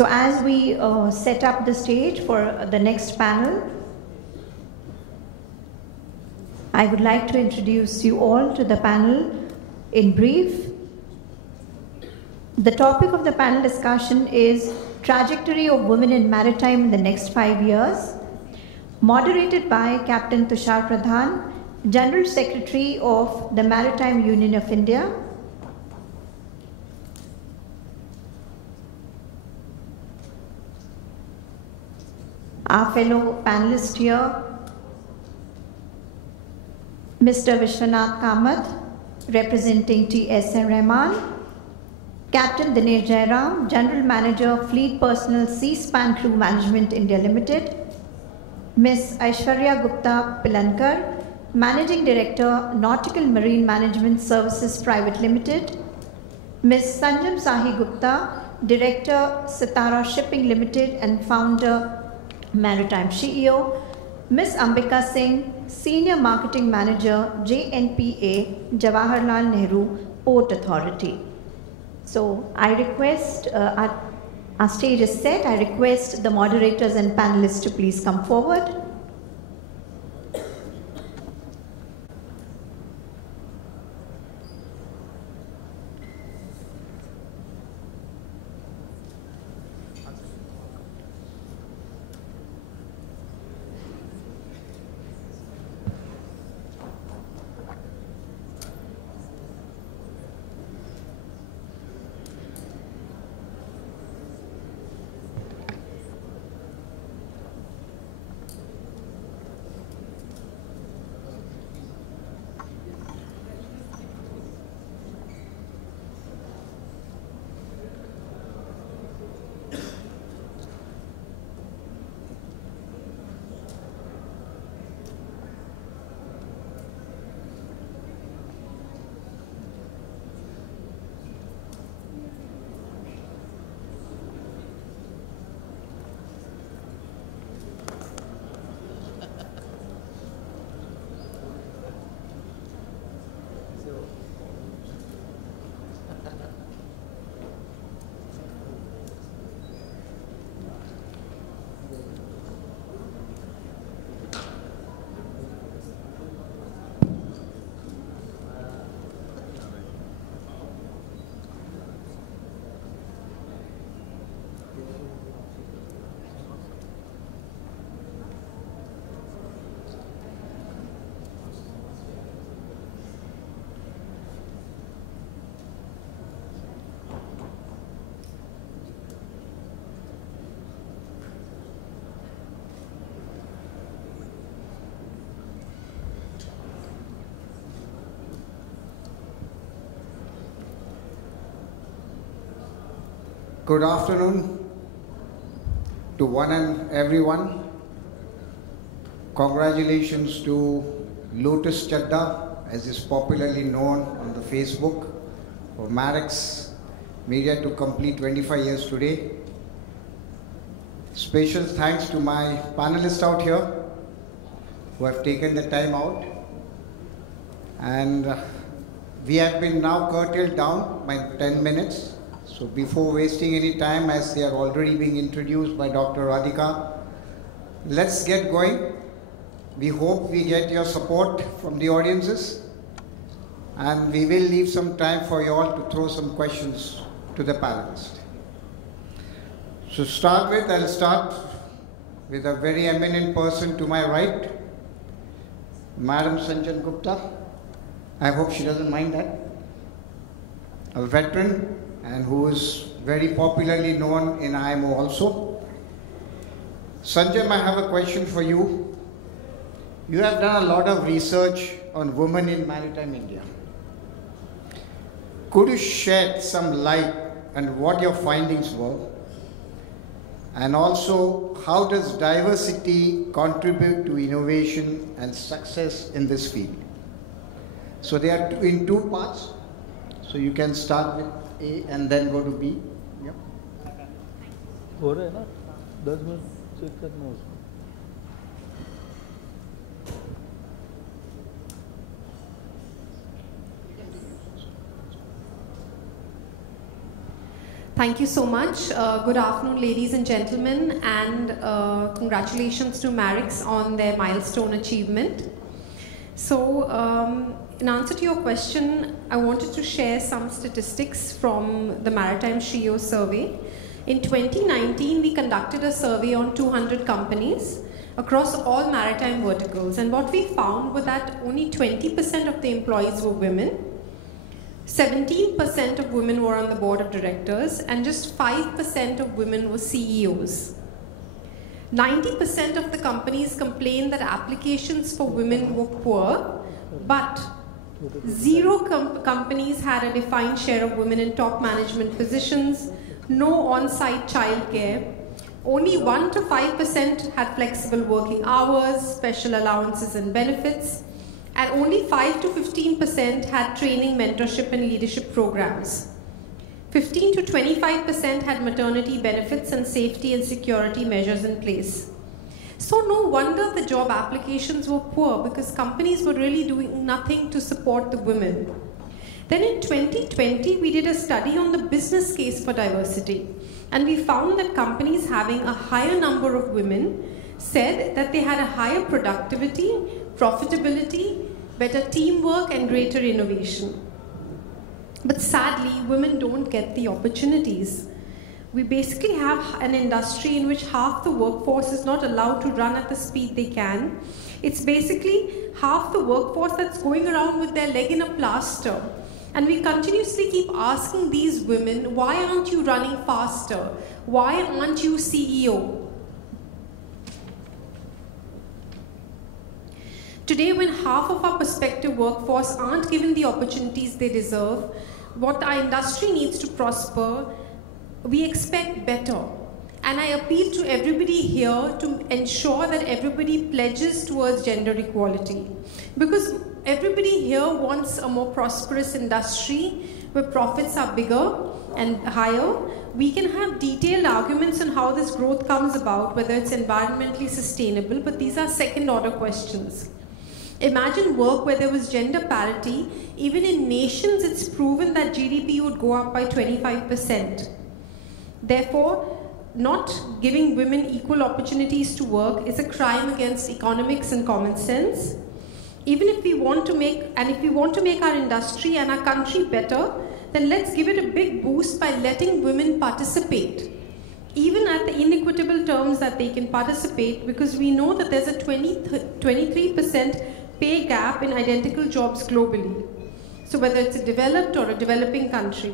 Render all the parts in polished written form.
So as we set up the stage for the next panel, I would like to introduce you all to the panel in brief. The topic of the panel discussion is Trajectory of Women in Maritime in the Next 5 Years, moderated by Captain Tushar Pradhan, General Secretary of the Maritime Union of India. Our fellow panelist here, Mr. Vishwanath Kamath, representing TSN Rahman, Captain Dinesh Jairam, General Manager, Fleet Personnel C-SPAN Crew Management India Limited, Ms. Aishwarya Gupta Pilankar, Managing Director, Nautical Marine Management Services Private Limited, Ms. Sanjam Sahi Gupta, Director, Sitara Shipping Limited and Founder, Maritime CEO, Ms. Ambika Singh, Senior Marketing Manager, JNPA, Jawaharlal Nehru Port Authority. So I request, our stage is set, I request the moderators and panelists to please come forward. Good afternoon to one and everyone. Congratulations to Lotus Chadda, as is popularly known on the Facebook, for Marex Media to complete 25 years today. Special thanks to my panelists out here who have taken the time out. And we have been now curtailed down by 10 minutes. So before wasting any time, as they are already being introduced by Dr. Radhika, let's get going. We hope we get your support from the audiences, and we will leave some time for you all to throw some questions to the panelists. So I'll start with a very eminent person to my right, Madam Sanjam Gupta. I hope she doesn't mind that. A veteran, and who is very popularly known in IMO also. Sanjam, I have a question for you. You have done a lot of research on women in maritime India. Could you shed some light on what your findings were? And also, how does diversity contribute to innovation and success in this field? So they are in two parts. So you can start with A and then go to B. Yep. हो रहा है ना 10 minute check करना उसमें. Thank you so much. Good afternoon, ladies and gentlemen, and congratulations to Marix on their milestone achievement. So, in answer to your question, I wanted to share some statistics from the Maritime Shrio survey. In 2019, we conducted a survey on 200 companies across all maritime verticals, and what we found was that only 20% of the employees were women, 17% of women were on the board of directors, and just 5% of women were CEOs. 90% of the companies complained that applications for women were poor, but zero companies had a defined share of women in top management positions, no on-site childcare. Only 1 to 5% had flexible working hours, special allowances and benefits, and only 5 to 15% had training, mentorship and leadership programs. 15 to 25% had maternity benefits and safety and security measures in place. So no wonder the job applications were poor, because companies were really doing nothing to support the women. Then in 2020, we did a study on the business case for diversity, and we found that companies having a higher number of women said that they had a higher productivity, profitability, better teamwork and greater innovation. But sadly, women don't get the opportunities. We basically have an industry in which half the workforce is not allowed to run at the speed they can. It's basically half the workforce that's going around with their leg in a plaster. And we continuously keep asking these women, why aren't you running faster? Why aren't you CEO? Today, when half of our prospective workforce aren't given the opportunities they deserve, what our industry needs to prosper, we expect better. And I appeal to everybody here to ensure that everybody pledges towards gender equality. Because everybody here wants a more prosperous industry where profits are bigger and higher. We can have detailed arguments on how this growth comes about, whether it's environmentally sustainable, but these are second-order questions. Imagine work where there was gender parity. Even in nations, it's proven that GDP would go up by 25%. Therefore, not giving women equal opportunities to work is a crime against economics and common sense. Even if we want to make, our industry and our country better, then let's give it a big boost by letting women participate, even at the inequitable terms that they can participate, because we know that there's a 23% pay gap in identical jobs globally. So whether it's a developed or a developing country.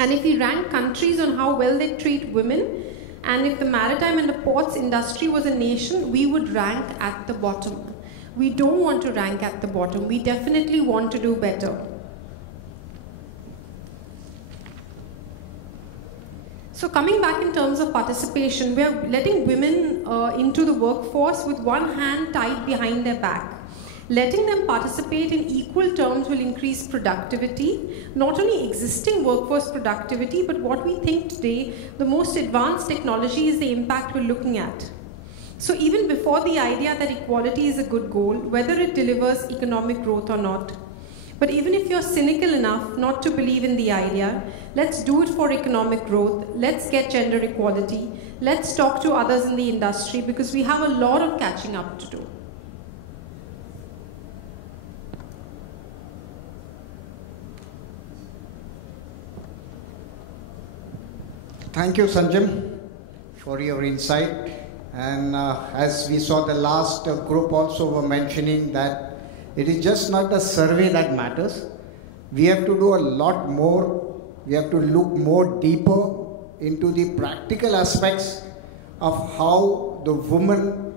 And if we rank countries on how well they treat women, and if the maritime and the ports industry was a nation, we would rank at the bottom. We don't want to rank at the bottom. We definitely want to do better. So coming back in terms of participation, we are letting women into the workforce with one hand tied behind their back. Letting them participate in equal terms will increase productivity, not only existing workforce productivity, but what we think today, the most advanced technology is the impact we're looking at. So even before the idea that equality is a good goal, whether it delivers economic growth or not, but even if you're cynical enough not to believe in the idea, let's do it for economic growth, let's get gender equality, let's talk to others in the industry, because we have a lot of catching up to do. Thank you, Sanjam, for your insight. And as we saw, the last group also were mentioning that it is just not the survey that matters. We have to do a lot more. We have to look more deeper into the practical aspects of how the women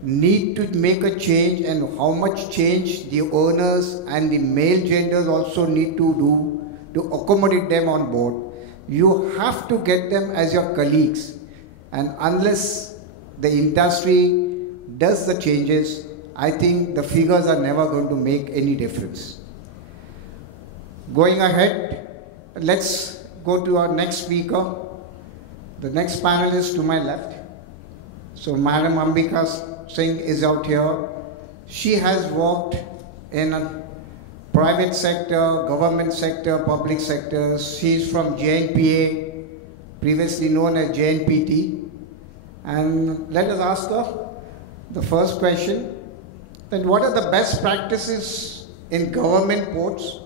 need to make a change and how much change the owners and the male genders also need to do to accommodate them on board. You have to get them as your colleagues, and unless the industry does the changes, I think the figures are never going to make any difference. Going ahead, let's go to our next speaker. The next panelist to my left. So Madam Ambika Singh is out here. She has worked in private sector, government sector, public sector. She's from JNPA, previously known as JNPT. And let us ask her the first question. Then what are the best practices in government ports,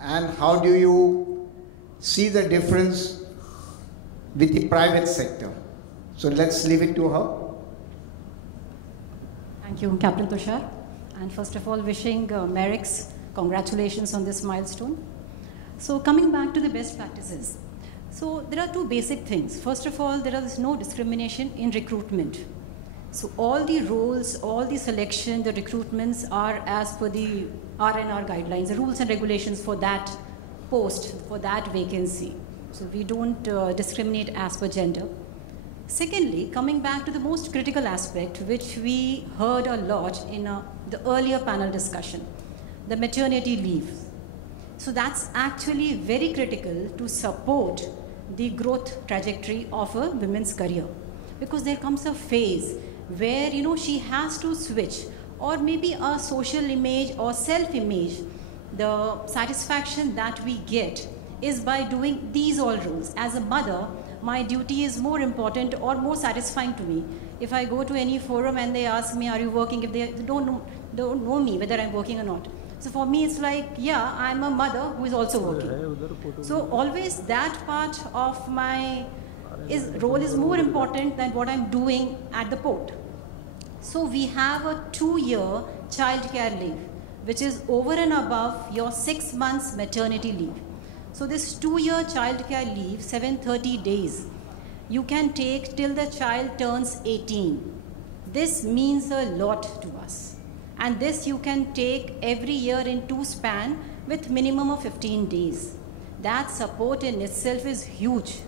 and how do you see the difference with the private sector? So let's leave it to her. Thank you, Captain Tushar. And first of all, wishing Merrick's congratulations on this milestone. So coming back to the best practices. So there are two basic things. First of all, there is no discrimination in recruitment. So all the roles, all the selection, the recruitments are as per the R&R guidelines, the rules and regulations for that post, for that vacancy. So we don't discriminate as per gender. Secondly, coming back to the most critical aspect, which we heard a lot in the earlier panel discussion, the maternity leave. So that's actually very critical to support the growth trajectory of a women's career. Because there comes a phase where, she has to switch, or maybe a social image or self-image, the satisfaction that we get is by doing these all roles. As a mother, my duty is more important or more satisfying to me. If I go to any forum and they ask me, are you working, if they don't know me, whether I'm working or not. So for me, it's like, yeah, I'm a mother who is also working. So always that part of my role is more important than what I'm doing at the port. So we have a 2-year childcare leave, which is over and above your 6 months maternity leave. So this 2-year childcare leave, 730 days, you can take till the child turns 18. This means a lot to us. And this you can take every year in 2 span with minimum of 15 days. That support in itself is huge.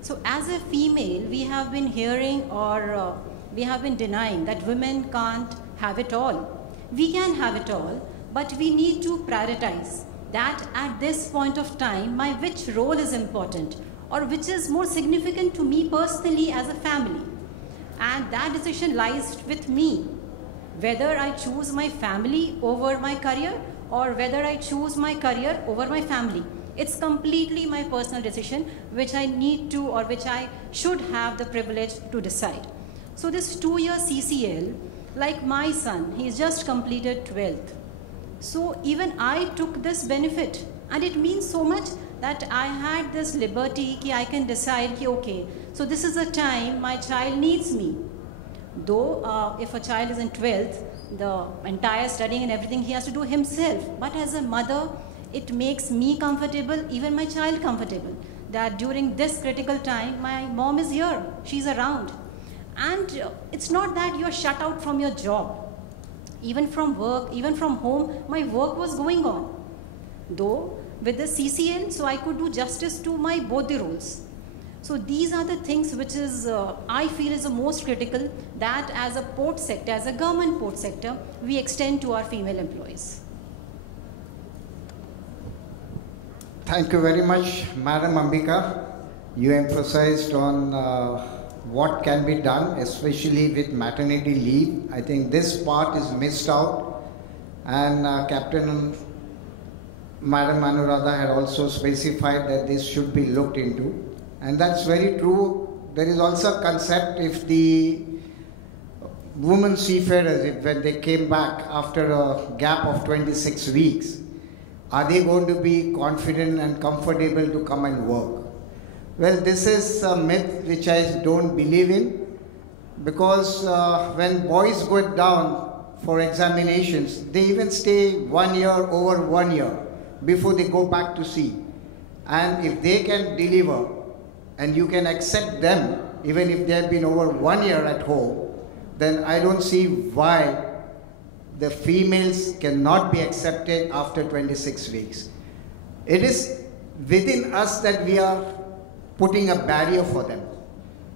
So as a female, we have been hearing or we have been denying that women can't have it all. We can have it all, but we need to prioritize that at this point of time, which role is important or which is more significant to me personally as a family. And that decision lies with me, whether I choose my family over my career or whether I choose my career over my family. It's completely my personal decision, which I need to or which I should have the privilege to decide. So this 2-year CCL, like my son, he's just completed 12th. So even I took this benefit, and it means so much that I had this liberty that I can decide, okay, so this is a time my child needs me. Though if a child is in 12th, the entire studying and everything he has to do himself. But as a mother, it makes me comfortable, even my child comfortable, that during this critical time, my mom is here, she's around. And it's not that you're shut out from your job. Even from work, even from home, my work was going on. Though with the CCL, so I could do justice to my both the roles. So these are the things which is, I feel is the most critical that as a port sector, as a government port sector, we extend to our female employees. Thank you very much, Madam Ambika. You emphasized on what can be done, especially with maternity leave. I think this part is missed out, and Captain Madam Anuradha had also specified that this should be looked into, and that's very true. There is also a concept, if the women seafarers, when they came back after a gap of 26 weeks, are they going to be confident and comfortable to come and work? Well, this is a myth which I don't believe in, because when boys go down for examinations, they even stay 1 year, over 1 year, before they go back to sea. And if they can deliver, and you can accept them, even if they have been over 1 year at home, then I don't see why the females cannot be accepted after 26 weeks. It is within us that we are putting a barrier for them.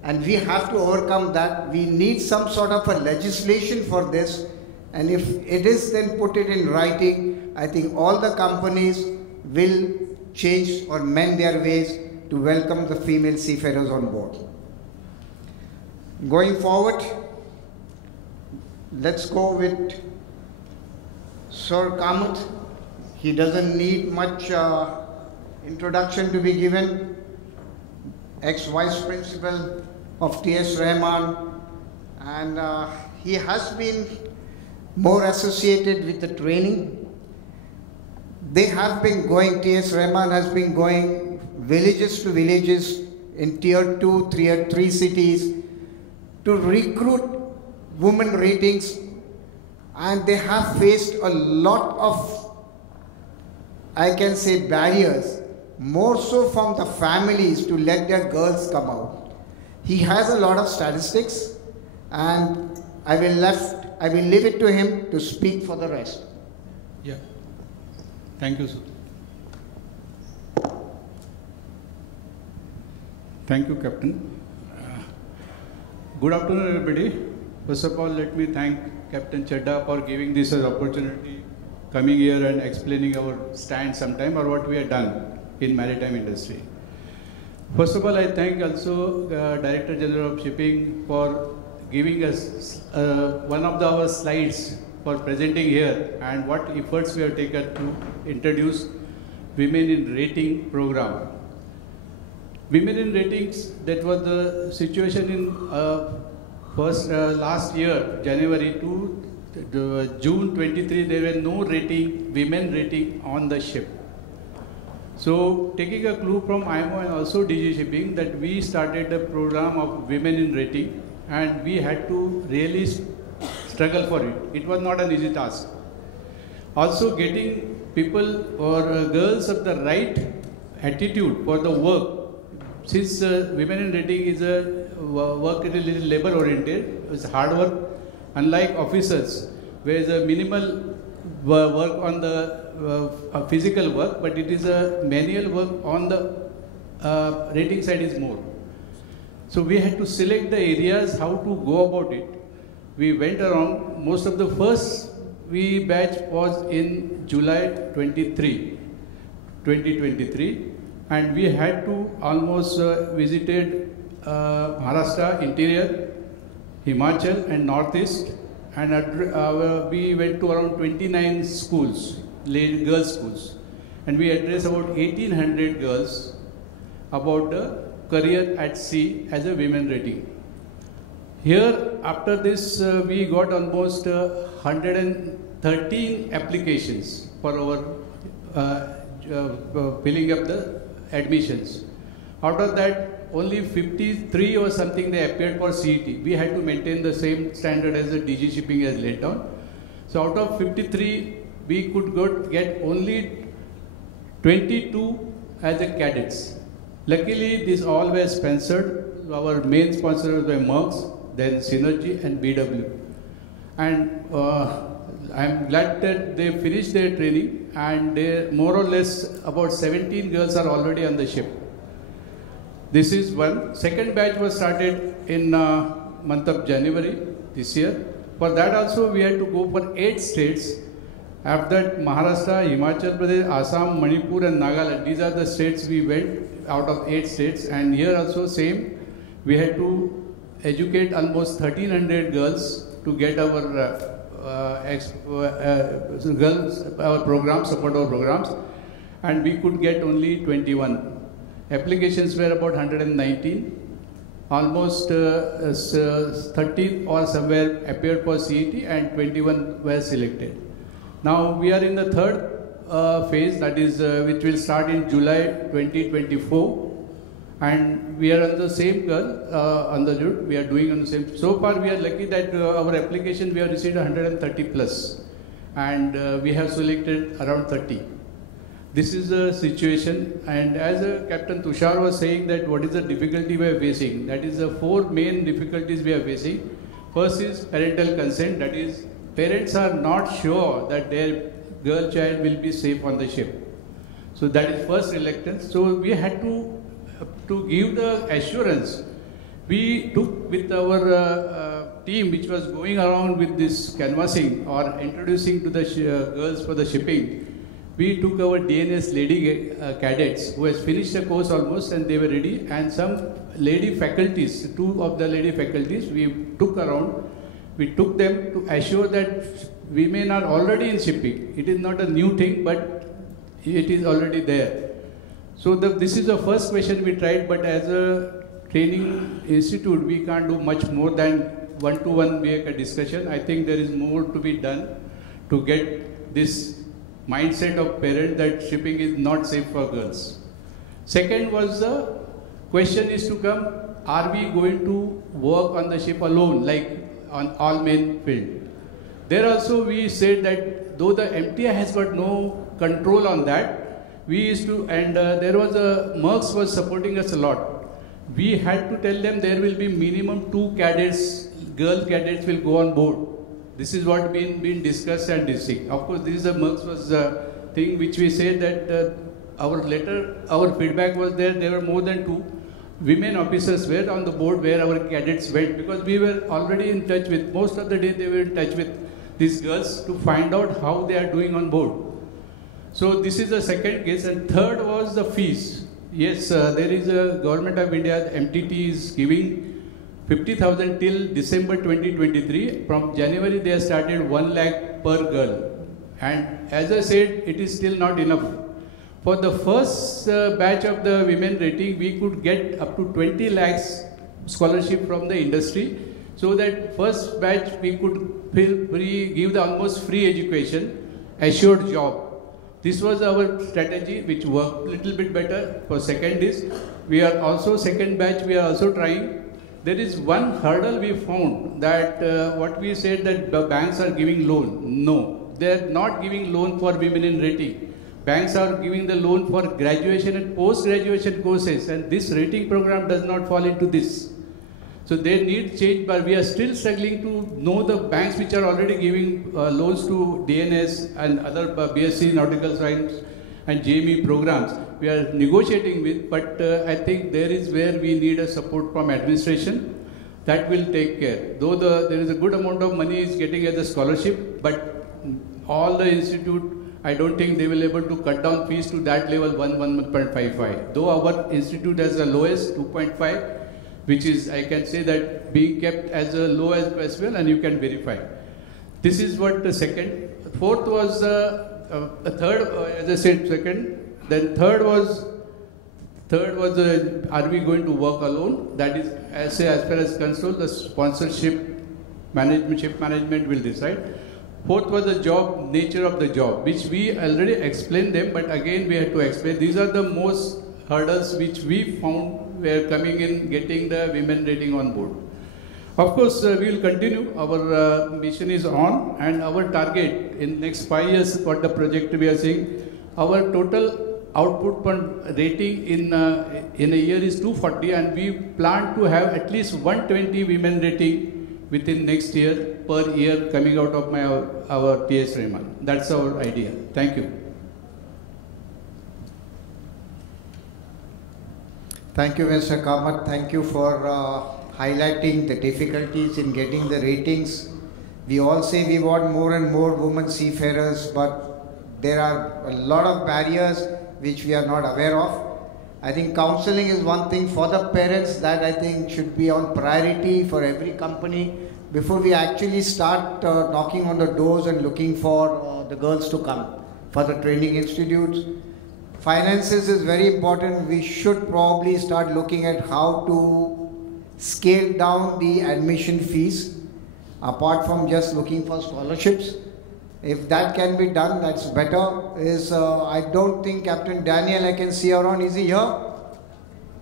And we have to overcome that. We need some sort of a legislation for this. And if it is then put it in writing, I think all the companies will change or mend their ways to welcome the female seafarers on board. Going forward, let's go with Sir Kamath, he doesn't need much introduction to be given. Ex-Vice Principal of T.S. Rahman, and he has been more associated with the training. They have been going, T.S. Rahman has been going villages to villages in tier 2, tier 3 cities to recruit women ratings, and they have faced a lot of, I can say, barriers, more so from the families to let their girls come out. He has a lot of statistics, and I will leave it to him to speak for the rest. Yeah. Thank you, sir. Thank you, Captain. Good afternoon, everybody. First of all, let me thank Captain Chadha for giving this as opportunity, coming here and explaining our stand sometime or what we have done in maritime industry. First of all, I thank also Director General of Shipping for giving us one of our slides for presenting here and what efforts we have taken to introduce Women in Rating program. Women in Ratings, that was the situation in last year, January to June 23, there were no women rating on the ship. So taking a clue from IMO and also DG Shipping that we started a program of Women in Rating, and we had to really struggle for it. It was not an easy task. Also getting people or girls of the right attitude for the work. Since Women in Rating is a work is a little labor oriented, it's hard work, unlike officers, where is a minimal work on the physical work, but it is a manual work on the rating side is more. So we had to select the areas how to go about it. We went around, most of the first batch was in July 2023, and we had to almost visited Maharashtra interior, Himachal and Northeast, and we went to around 29 schools, girls schools, and we addressed about 1800 girls about the career at sea as a women rating. Here, after this, we got almost 113 applications for our filling up the admissions. Out of that, only 53 or something they appeared for CET. We had to maintain the same standard as the DG Shipping has laid down. So out of 53, we could get only 22 as the cadets. Luckily, these all were sponsored. Our main sponsors were Merck's, then Synergy and BW. And I'm glad that they finished their training, and more or less about 17 girls are already on the ship. This is one. Second batch was started in month of January this year. For that also we had to go for 8 states. After that, Maharashtra, Himachal Pradesh, Assam, Manipur and Nagaland. These are the states we went out of 8 states. And here also same, we had to educate almost 1300 girls to get our our programs, support our programs, and we could get only 21. Applications were about 119. Almost 30 or somewhere appeared for CET and 21 were selected. Now we are in the third phase, that is which will start in July 2024. And we are on the same girl, on the route, we are doing on the same. So far we are lucky that our application we have received 130 plus. And we have selected around 30. This is the situation, and as Captain Tushar was saying that what is the difficulty we are facing, that is the 4 main difficulties we are facing. First is parental consent, that is parents are not sure that their girl child will be safe on the ship. So that is first reluctance. So we had to give the assurance. We took with our team which was going around with this canvassing or introducing to the girls for the shipping. We took our DNS lady cadets who has finished the course almost and they were ready, and some lady faculties, 2 of the lady faculties we took around. We took them to assure that women are already in shipping. It is not a new thing, but it is already there. So this is the first question we tried, but as a training institute, we can't do much more than one-to-one make a discussion. I think there is more to be done to get this mindset of parents that shipping is not safe for girls. Second was the question is to come, are we going to work on the ship alone, like on all men field? There also we said that though the MTI has got no control on that, we used to, and there was a, Merckx was supporting us a lot. We had to tell them there will be minimum 2 cadets, girl cadets will go on board. This is what been discussed and discussed. Of course, this is a Merckx was the thing which we said that our feedback was there were more than 2 women officers were on the board where our cadets went, because we were already in touch with, most of the day they were in touch with these girls to find out how they are doing on board. So this is the second case, and third was the fees. Yes, there is a Government of India, the MTT is giving 50,000 till December 2023. From January they have started 1 lakh per girl. And as I said, it is still not enough. For the first batch of the women rating, we could get up to 20 lakhs scholarship from the industry. So that first batch we could give the almost free education, assured job. This was our strategy which worked a little bit better. For second is, we are also second batch, we are also trying. There is one hurdle we found that what we said that the banks are giving loan. No, they are not giving loan for women in rating. Banks are giving the loan for graduation and post-graduation courses, and this rating program does not fall into this. So they need change, but we are still struggling to know the banks which are already giving loans to DNS and other BSc Nautical Science and JME programs. We are negotiating with, but I think there is where we need a support from administration that will take care. Though there is a good amount of money is getting as a scholarship, but all the institute, I don't think they will be able to cut down fees to that level 1.55. Though our institute has the lowest 2.5, which is, I can say that being kept as a low as well, and you can verify. This is what the second. Fourth was a third, as I said, second. Then third was are we going to work alone? That is, as far as concerned, the sponsorship management will decide. Fourth was the job, nature of the job, which we already explained them, but again we had to explain. These are the most hurdles which we found were coming in getting the women rating on board. Of course, we will continue. Our mission is on, and our target in next 5 years, what the project we are seeing, our total output per rating in a year is 240, and we plan to have at least 120 women rating within next year per year coming out of our TS Rahman. That's our idea. Thank you. Thank you, Mr. Kamath. Thank you for highlighting the difficulties in getting the ratings. We all say we want more and more women seafarers, but there are a lot of barriers which we are not aware of. I think counseling is one thing for the parents that I think should be on priority for every company before we actually start knocking on the doors and looking for the girls to come for the training institutes. Finances is very important. We should probably start looking at how to scale down the admission fees apart from just looking for scholarships. If that can be done, that's better. I don't think Captain Daniel, I can see around, is he here?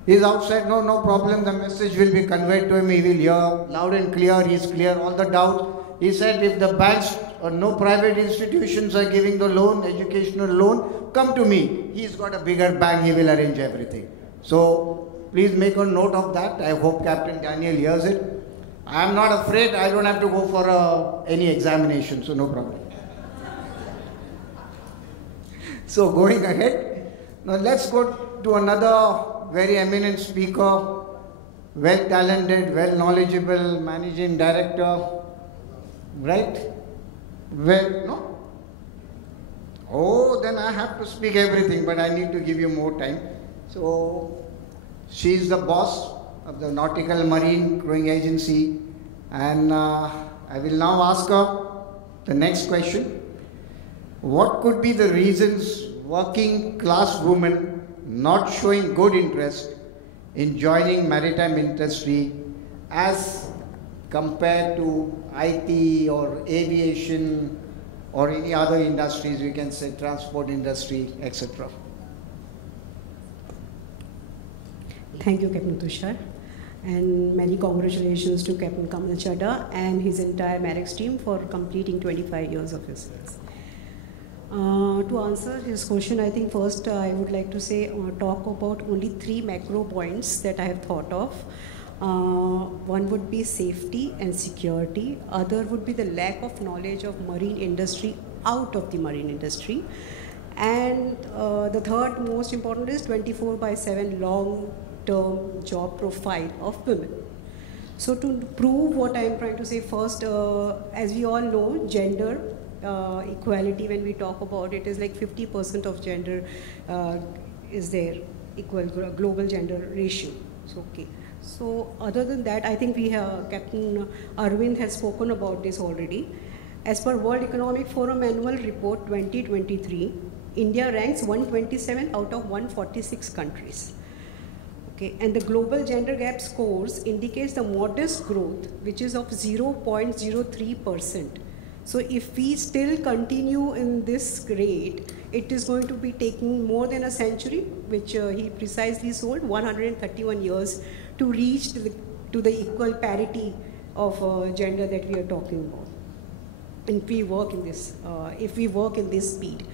He's outside, no problem. The message will be conveyed to him. He will hear loud and clear. He's clear all the doubts. He said if the banks or no private institutions are giving the loan, educational loan, come to me. He's got a bigger bank. He will arrange everything. So please make a note of that. I hope Captain Daniel hears it. I am not afraid. I don't have to go for any examination, so no problem. So going ahead, now let's go to another very eminent speaker, well talented, well knowledgeable, managing director, right? Well, no? Oh, then I have to speak everything, but I need to give you more time. So she's the boss of the Nautical Marine Crewing Agency, and I will now ask her The next question. What could be the reasons working class women not showing good interest in joining maritime industry as compared to IT or aviation or any other industries, we can say transport industry, etc.? Thank you, Captain Tushar, and many congratulations to Captain Kamal Chadha and his entire Maritime team for completing 25 years of his service. To answer his question, I think first I would like to say, talk about only 3 macro points that I have thought of. One would be safety and security. Other would be the lack of knowledge of marine industry out of the marine industry. And the third most important is 24/7 long-term job profile of women. So to prove what I am trying to say, first, as we all know, gender equality, when we talk about it, is like 50% of gender is there, equal global gender ratio. So, okay. So other than that, I think we have, Captain Arvind has spoken about this already. As per World Economic Forum Annual Report 2023, India ranks 127 out of 146 countries. Okay, and the global gender gap scores indicates the modest growth, which is of 0.03%. So if we still continue in this rate, it is going to be taking more than a century, which he precisely sold, 131 years, to reach to the equal parity of gender that we are talking about. And if we work in this speed.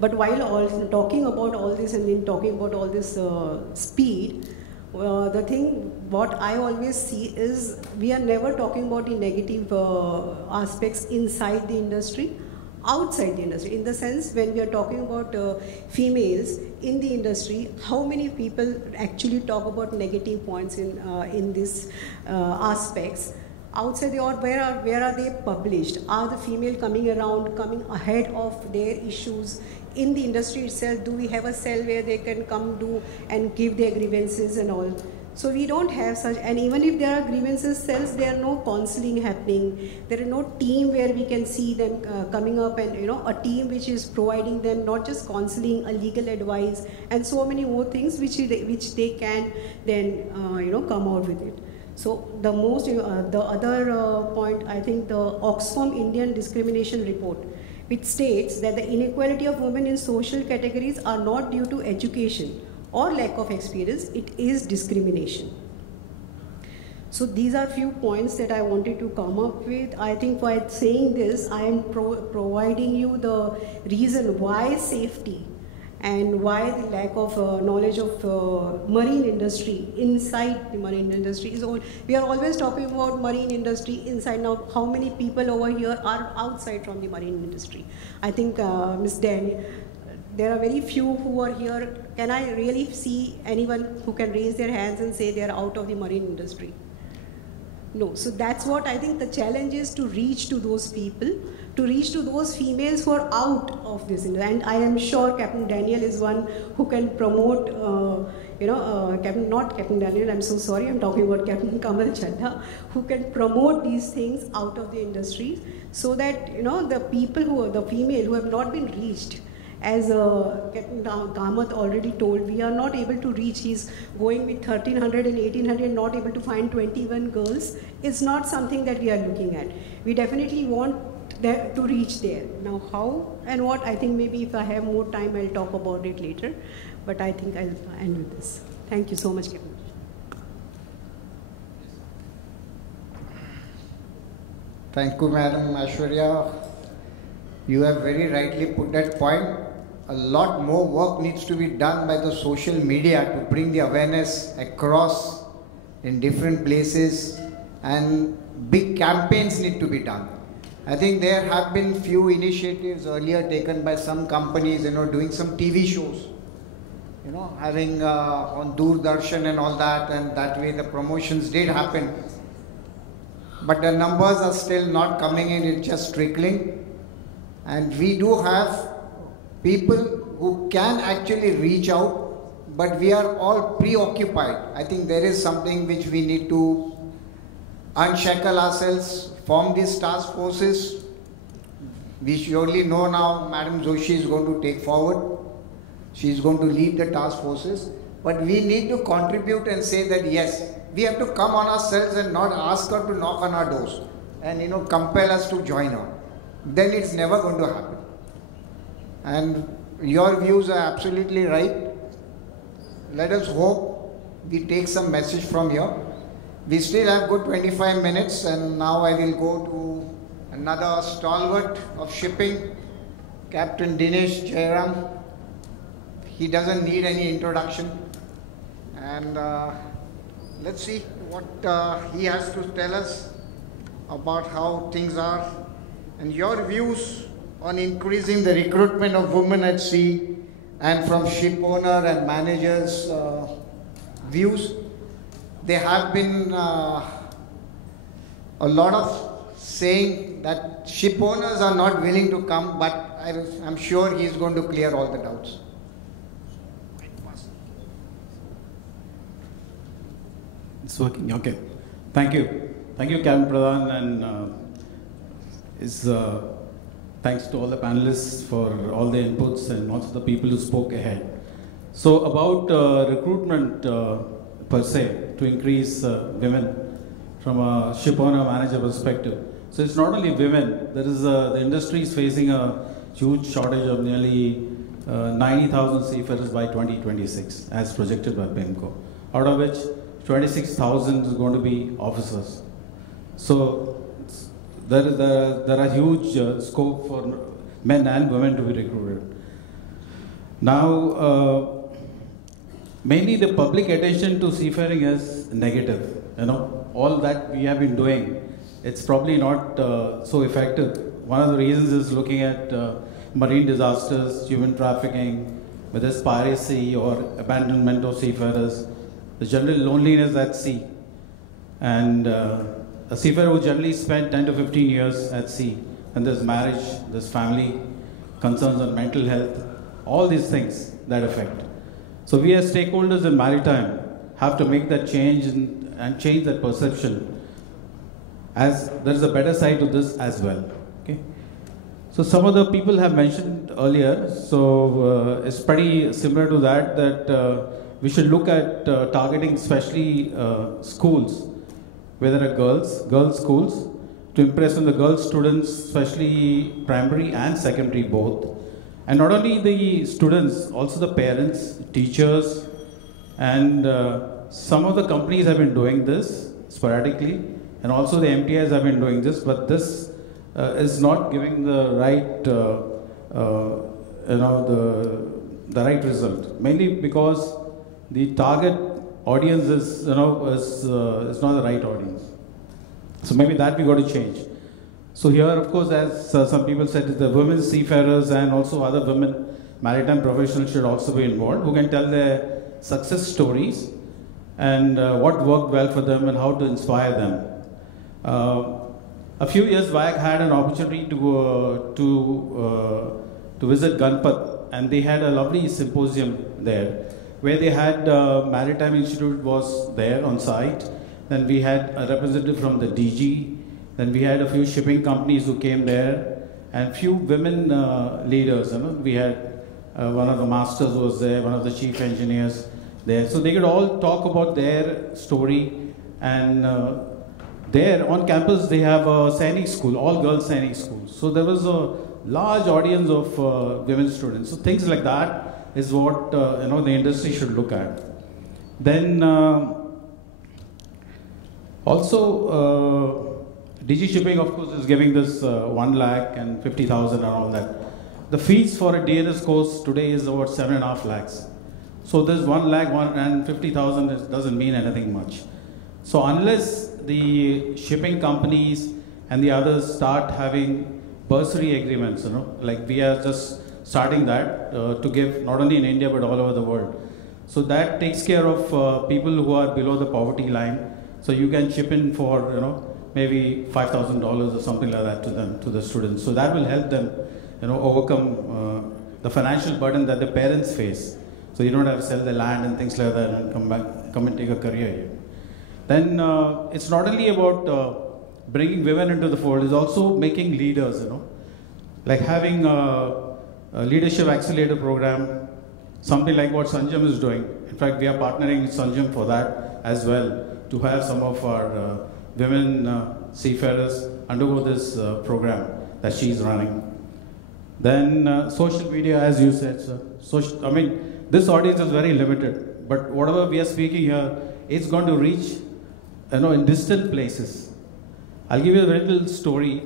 But while talking about all this and then talking about all this speed, the thing what I always see is we are never talking about the negative aspects inside the industry, outside the industry. In the sense, when we are talking about females in the industry, how many people actually talk about negative points in these aspects? Outside, or where are they published? Are the female coming ahead of their issues in the industry itself? Do we have a cell where they can come do and give their grievances and all? So we don't have such, and even if there are grievances cells, there are no counseling happening. There is no team where we can see them coming up, and a team which is providing them not just counseling, a legal advice, and so many more things which they can then come out with it. So the other point, I think the Oxfam Indian Discrimination Report, which states that the inequality of women in social categories are not due to education or lack of experience, it is discrimination. So these are few points that I wanted to come up with. I think by saying this, I am providing you the reason why safety and why the lack of knowledge of marine industry inside the marine industry is all. We are always talking about marine industry inside. Now, how many people over here are outside from the marine industry? I think, Ms. Dan, there are very few who are here. Can I really see anyone who can raise their hands and say they are out of the marine industry? No. So that's what I think the challenge is, to reach to those people, to reach to those females who are out of this industry. And I am sure Captain Daniel is one who can promote, not Captain Daniel, I'm so sorry, I'm talking about Captain Kamal Chadha, who can promote these things out of the industries, so that, the people who are the female who have not been reached, as Captain Kamath already told, we are not able to reach. He's going with 1,300 and 1,800, not able to find 21 girls. It's not something that we are looking at. We definitely want to reach there. Now how and what, I think maybe if I have more time, I'll talk about it later. But I think I'll end with this. Thank you so much, Captain. Thank you, Madam Aishwarya. You have very rightly put that point. A lot more work needs to be done by the social media to bring the awareness across in different places, and big campaigns need to be done. I think there have been few initiatives earlier taken by some companies, doing some TV shows, having on Doordarshan and all that, and that way the promotions did happen. But the numbers are still not coming in, it's just trickling. And we do have people who can actually reach out, but we are all preoccupied. I think there is something which we need to unshackle ourselves, form these task forces, We surely know now Madam Joshi is going to take forward. She is going to lead the task forces. But we need to contribute and say that yes, we have to come on ourselves and not ask her to knock on our doors and compel us to join her. Then it's never going to happen. And your views are absolutely right. Let us hope we take some message from here. We still have good 25 minutes, and now I will go to another stalwart of shipping, Captain Dinesh Jairam. He doesn't need any introduction. And let's see what he has to tell us about how things are and your views on increasing the recruitment of women at sea, and from ship owner and managers' views. There have been a lot of saying that ship owners are not willing to come, but I'm sure he is going to clear all the doubts. It's working, okay. Thank you. Thank you, Captain Pradhan, and thanks to all the panelists for all the inputs and also the people who spoke ahead. So about recruitment per se, to increase women from a ship owner manager perspective. So it's not only women, there is the industry is facing a huge shortage of nearly 90,000 seafarers by 2026 as projected by PIMCO, out of which 26,000 is going to be officers. So there are huge scope for men and women to be recruited. Now, mainly the public attention to seafaring is negative. All that we have been doing, it's probably not so effective. One of the reasons is looking at marine disasters, human trafficking, whether it's piracy or abandonment of seafarers, the general loneliness at sea, and a seafarer who generally spent 10 to 15 years at sea, and there's marriage, there's family, concerns on mental health, all these things that affect. So we as stakeholders in Maritime have to make that change and change that perception, as there is a better side to this as well. Okay. So some of the people have mentioned earlier, so it's pretty similar to that we should look at targeting especially schools, where there are girls schools, to impress on the girl students, especially primary and secondary both. And not only the students, also the parents, teachers, and some of the companies have been doing this sporadically, and also the MTIs have been doing this, but this is not giving the right, the right result. Mainly because the target audience is not the right audience. So maybe that we got to change. So here, of course, as some people said, the women seafarers and also other women maritime professionals should also be involved, who can tell their success stories and what worked well for them and how to inspire them. A few years back, I had an opportunity to visit Ganpat, and they had a lovely symposium there, where they had Maritime Institute was there on site. Then we had a representative from the DG. Then we had a few shipping companies who came there, and few women leaders. We had one of the masters was there, one of the chief engineers there. So they could all talk about their story. And there on campus, they have a sailing school, all girls sailing school. So there was a large audience of women students. So things like that is what the industry should look at. Then also DG Shipping, of course, is giving this 1,50,000 and all that. The fees for a DNS course today is about 7.5 lakhs. So this 1,50,000 doesn't mean anything much. So unless the shipping companies and the others start having bursary agreements, like we are just starting that to give not only in India but all over the world. So that takes care of people who are below the poverty line. So you can chip in for maybe $5,000 or something like that to them, to the students. So that will help them overcome the financial burden that the parents face. So you don't have to sell the land and things like that and come and take a career here. Then it's not only about bringing women into the fold, it's also making leaders. like having a leadership accelerator program, something like what Sanjam is doing. In fact, we are partnering with Sanjam for that as well, to have some of our women seafarers undergo this program that she's running. Then social media, as you said, sir. I mean, this audience is very limited, but whatever we are speaking here, it's going to reach, in distant places. I'll give you a little story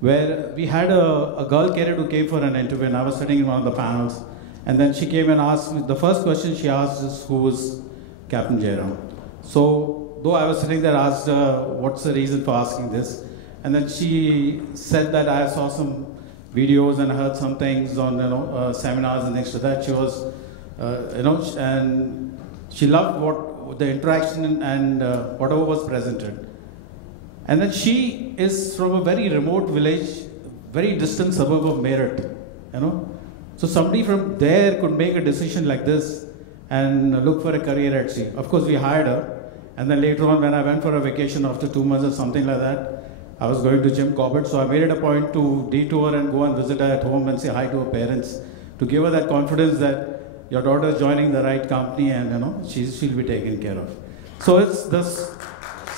where we had a girl career who came for an interview, and I was sitting in one of the panels, and then she came and asked me, the first question she asked is, who was Captain Jairam? So, though I was sitting there, I asked her, what's the reason for asking this? And then she said that I saw some videos and heard some things on, seminars, and next to that she was, and she loved what the interaction and whatever was presented. And then she is from a very remote village, very distant suburb of Meerut, So somebody from there could make a decision like this and look for a career at sea. Of course, we hired her. And then later on, when I went for a vacation after 2 months or something like that, I was going to Jim Corbett. So I made it a point to detour and go and visit her at home and say hi to her parents, to give her that confidence that your daughter is joining the right company and she'll be taken care of. So it's this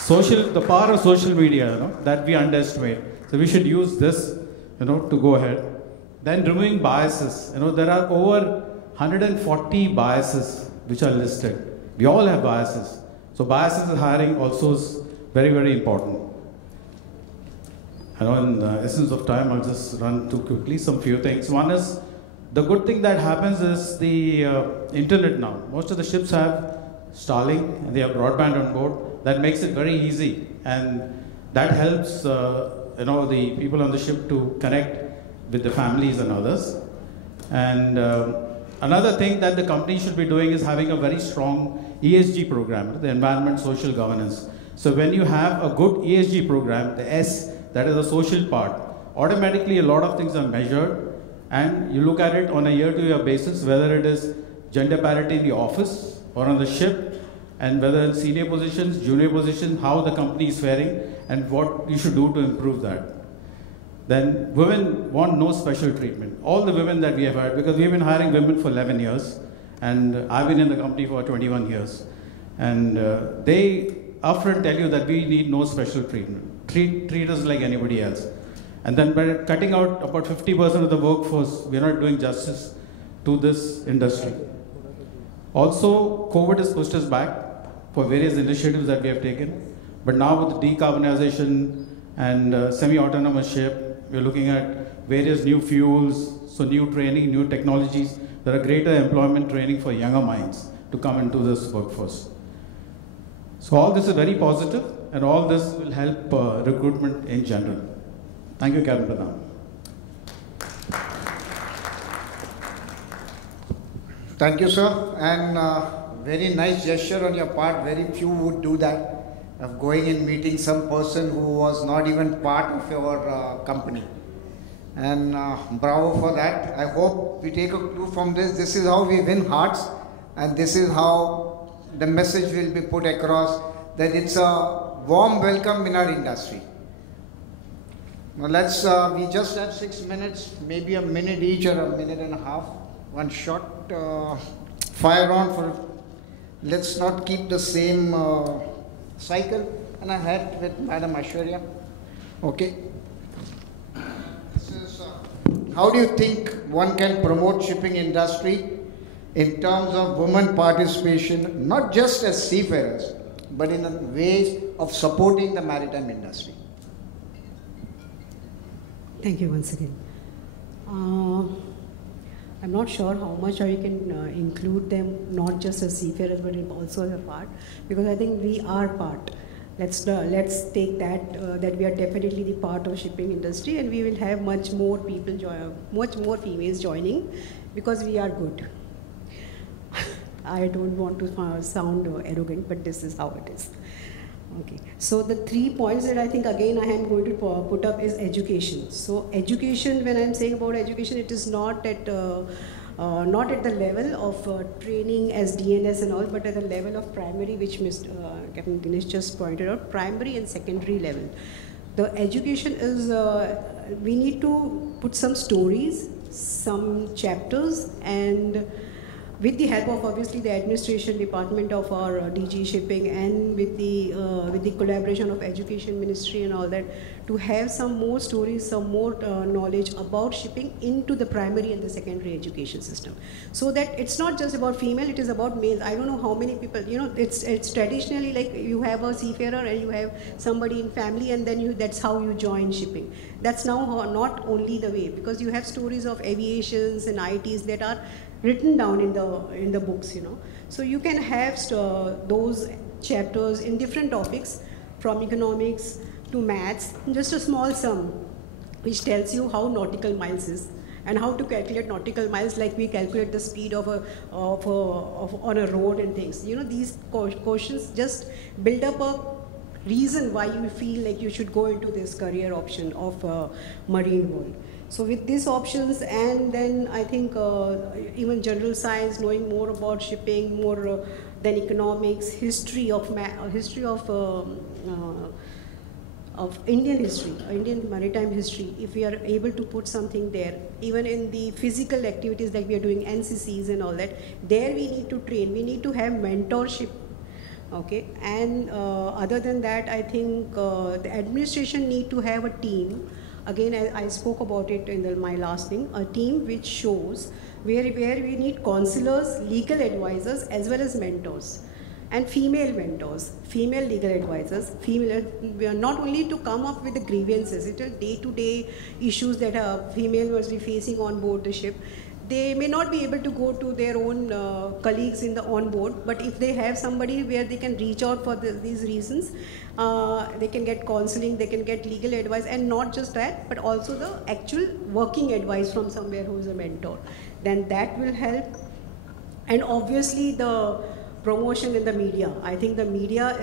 the power of social media, that we underestimate. So we should use this, to go ahead. Then removing biases. There are over 140 biases which are listed. We all have biases. So biases in hiring also is very, very important. In the essence of time, I'll just run too quickly some few things. One is, the good thing that happens is the internet now. Most of the ships have Starlink and they have broadband on board. That makes it very easy, and that helps the people on the ship to connect with the families and others. And another thing that the company should be doing is having a very strong ESG program, the environment, social governance. So when you have a good ESG program, the S, that is the social part, automatically a lot of things are measured, and you look at it on a year-to-year basis, whether it is gender parity in the office or on the ship, and whether in senior positions, junior positions, how the company is faring, and what you should do to improve that. Then women want no special treatment. All the women that we have hired, because we've been hiring women for 11 years, and I've been in the company for 21 years. And they upfront tell you that we need no special treatment. Treat us like anybody else. And then by cutting out about 50% of the workforce, we're not doing justice to this industry. Also, COVID has pushed us back for various initiatives that we have taken. But now with decarbonization and semi-autonomous ship, we're looking at various new fuels, so new training, new technologies. There are greater employment training for younger minds to come into this workforce. So all this is very positive, and all this will help recruitment in general. Thank you, Captain Pradhan. Thank you, sir. And very nice gesture on your part. Very few would do that, of going and meeting some person who was not even part of your company. And bravo for that. I hope we take a clue from this. This is how we win hearts, and this is how the message will be put across, that it's a warm welcome in our industry. Now let's, we just have 6 minutes, maybe a minute each or a minute and a half. One shot, fire on for, let's not keep the same cycle. And I had with Madam Aishwarya. Okay. This is, how do you think one can promote shipping industry in terms of women participation, not just as seafarers, but in ways of supporting the maritime industry? Thank you once again. I'm not sure how much I can include them, not just as seafarers, but also as a part, because I think we are part. Let's take that that we are definitely the part of shipping industry, and we will have much more people much more females joining, because we are good. I don't want to sound arrogant, but this is how it is. Okay, so the 3 points that I think again I am going to put up is education. So education, when I am saying about education, it is not at the level of training as DNS and all, but at the level of primary, which Mr. Captain Dinesh just pointed out, primary and secondary level. The education is we need to put some stories, some chapters, and with the help of obviously the administration department of our DG shipping, and with the collaboration of education ministry and all that, to have some more stories, some more knowledge about shipping into the primary and the secondary education system, so that it's not just about female, it is about males. I don't know how many people, you know, it's traditionally like you have a seafarer and you have somebody in family, and then that's how you join shipping. That's now not only the way, because you have stories of aviations and ITs that are written down in the books, you know. So you can have those chapters in different topics, from economics to maths, just a small sum which tells you how nautical miles is and how to calculate nautical miles, like we calculate the speed of on a road and things. You know, these questions just build up a reason why you feel like you should go into this career option of marine world. So with these options, and then I think even general science, knowing more about shipping, more than economics, history of Indian history, Indian maritime history, if we are able to put something there, even in the physical activities like we are doing NCCs and all that, there we need to train, we need to have mentorship. Okay, and other than that, I think the administration need to have a team. Again, I spoke about it in my last thing, a team which shows where we need counselors, legal advisors, as well as mentors. And female mentors, female legal advisors, not only to come up with the grievances, it is day-to-day issues that a female must be facing on board the ship. They may not be able to go to their own colleagues on board, but if they have somebody where they can reach out for these reasons, they can get counseling, they can get legal advice, and not just that, but also the actual working advice from somewhere who is a mentor. Then that will help. And obviously the promotion in the media. I think the media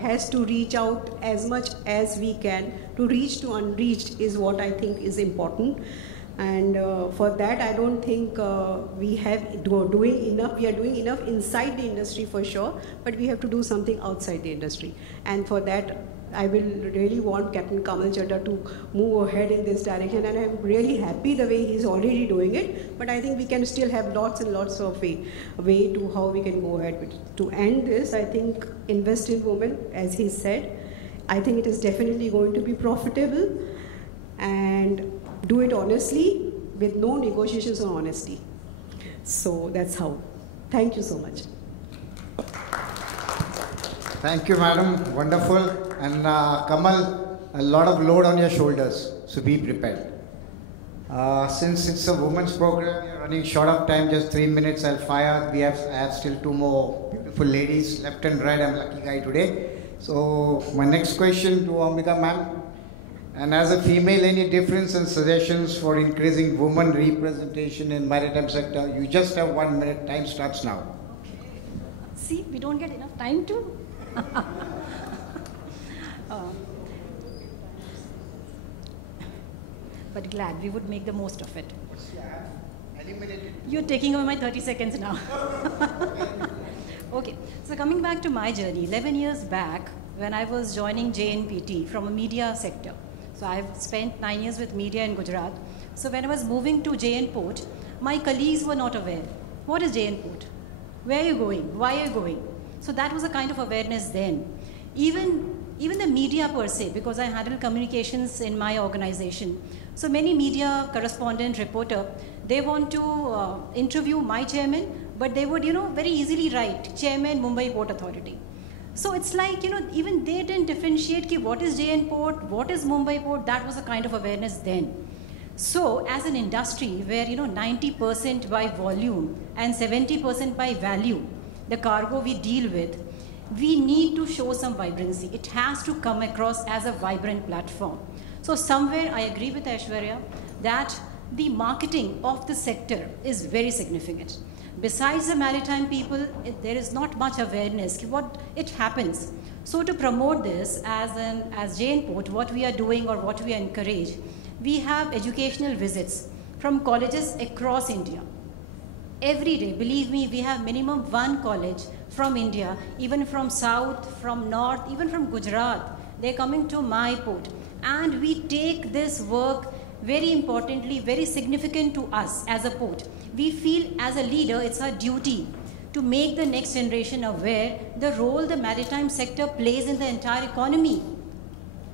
has to reach out as much as we can. To reach to unreached is what I think is important. And for that, I don't think we are doing enough inside the industry for sure, but we have to do something outside the industry. And for that, I will really want Captain Kamal Chadha to move ahead in this direction, and I'm really happy the way he's already doing it, but I think we can still have lots and lots of way to how we can go ahead with it. To end this, I think invest in women, as he said. I think it is definitely going to be profitable, and do it honestly with no negotiations on honesty. So that's how. Thank you so much. Thank you, madam. Wonderful. And Kamal, a lot of load on your shoulders, so be prepared. Since it's a women's program, we are running short of time, just 3 minutes, I'll fire. I have still 2 more beautiful ladies, left and right. I'm a lucky guy today. So my next question to Ambika ma'am. And as a female, any difference and suggestions for increasing women representation in maritime sector? You just have 1 minute. Time starts now. Okay. See, we don't get enough time to. But glad we would make the most of it. You're taking away my 30 seconds now. Okay, so coming back to my journey, 11 years back when I was joining JNPT from a media sector. So I've spent 9 years with media in Gujarat. So when I was moving to JN Port, my colleagues were not aware. What is JN Port? Where are you going? Why are you going? So that was a kind of awareness then. Even the media per se, because I handle communications in my organization. So many media correspondent, reporter, they want to interview my chairman, but they would, very easily write Chairman Mumbai Port Authority. So it's like, even they didn't differentiate what is JN Port, what is Mumbai Port. That was a kind of awareness then. So as an industry where, 90% by volume and 70% by value, the cargo we deal with, we need to show some vibrancy. It has to come across as a vibrant platform. So somewhere I agree with Aishwarya that the marketing of the sector is very significant. Besides the maritime people, there is not much awareness what it happens. So to promote this as JN Port, what we are doing or what we encourage, we have educational visits from colleges across India. Every day, believe me, we have minimum 1 college from India, even from south, from north, even from Gujarat. They're coming to my port. And we take this work very importantly, very significant to us as a port. We feel as a leader, it's our duty to make the next generation aware the role the maritime sector plays in the entire economy.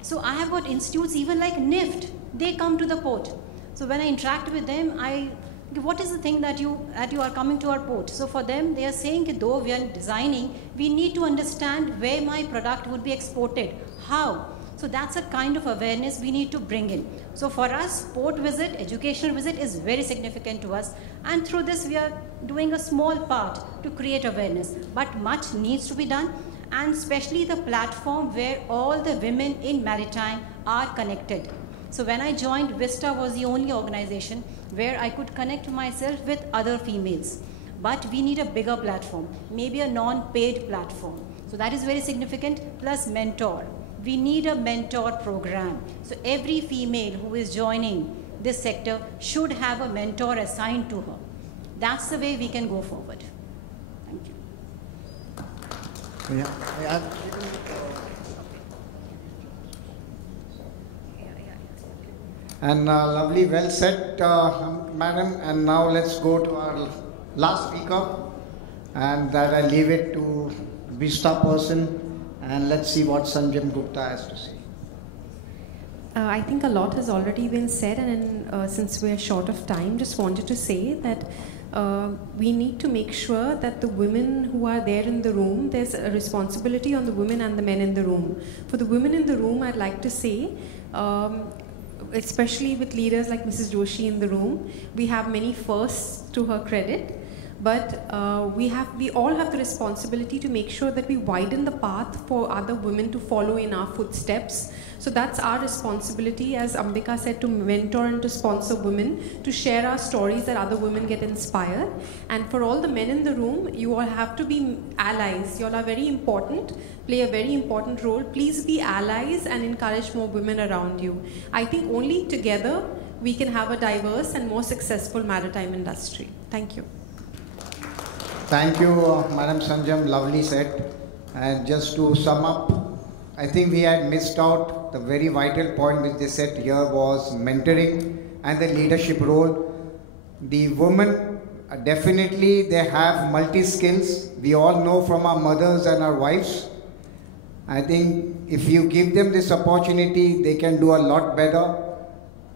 So I have got institutes even like NIFT, they come to the port. So when I interact with them, what is the thing that you are coming to our port? So for them, they are saying that though we are designing, we need to understand where my product would be exported, how. So that's a kind of awareness we need to bring in. So for us, port visit, educational visit is very significant to us. And through this, we are doing a small part to create awareness. But much needs to be done, and especially the platform where all the women in maritime are connected. So when I joined, Vista was the only organization where I could connect myself with other females. But we need a bigger platform, maybe a non-paid platform. So that is very significant, plus mentor. We need a mentor program. So every female who is joining this sector should have a mentor assigned to her. That's the way we can go forward. Thank you. And lovely, well said, madam. And now let's go to our last speaker. And that I leave it to Vista person. And let's see what Sanjay Gupta has to say. I think a lot has already been said, and since we're short of time, just wanted to say that we need to make sure that the women who are there in the room, there's a responsibility on the women and the men in the room. For the women in the room, I'd like to say, especially with leaders like Mrs. Joshi in the room, we have many firsts to her credit. But we all have the responsibility to make sure that we widen the path for other women to follow in our footsteps. So that's our responsibility, as Ambika said, to mentor and to sponsor women, to share our stories that other women get inspired. And for all the men in the room, you all have to be allies. You all are very important, play a very important role. Please be allies and encourage more women around you. I think only together we can have a diverse and more successful maritime industry. Thank you. Thank you, Madam Sanjam, lovely said. And just to sum up, I think we had missed out the very vital point which they said here was mentoring and the leadership role. The women, definitely they have multi-skills. We all know from our mothers and our wives. I think if you give them this opportunity, they can do a lot better.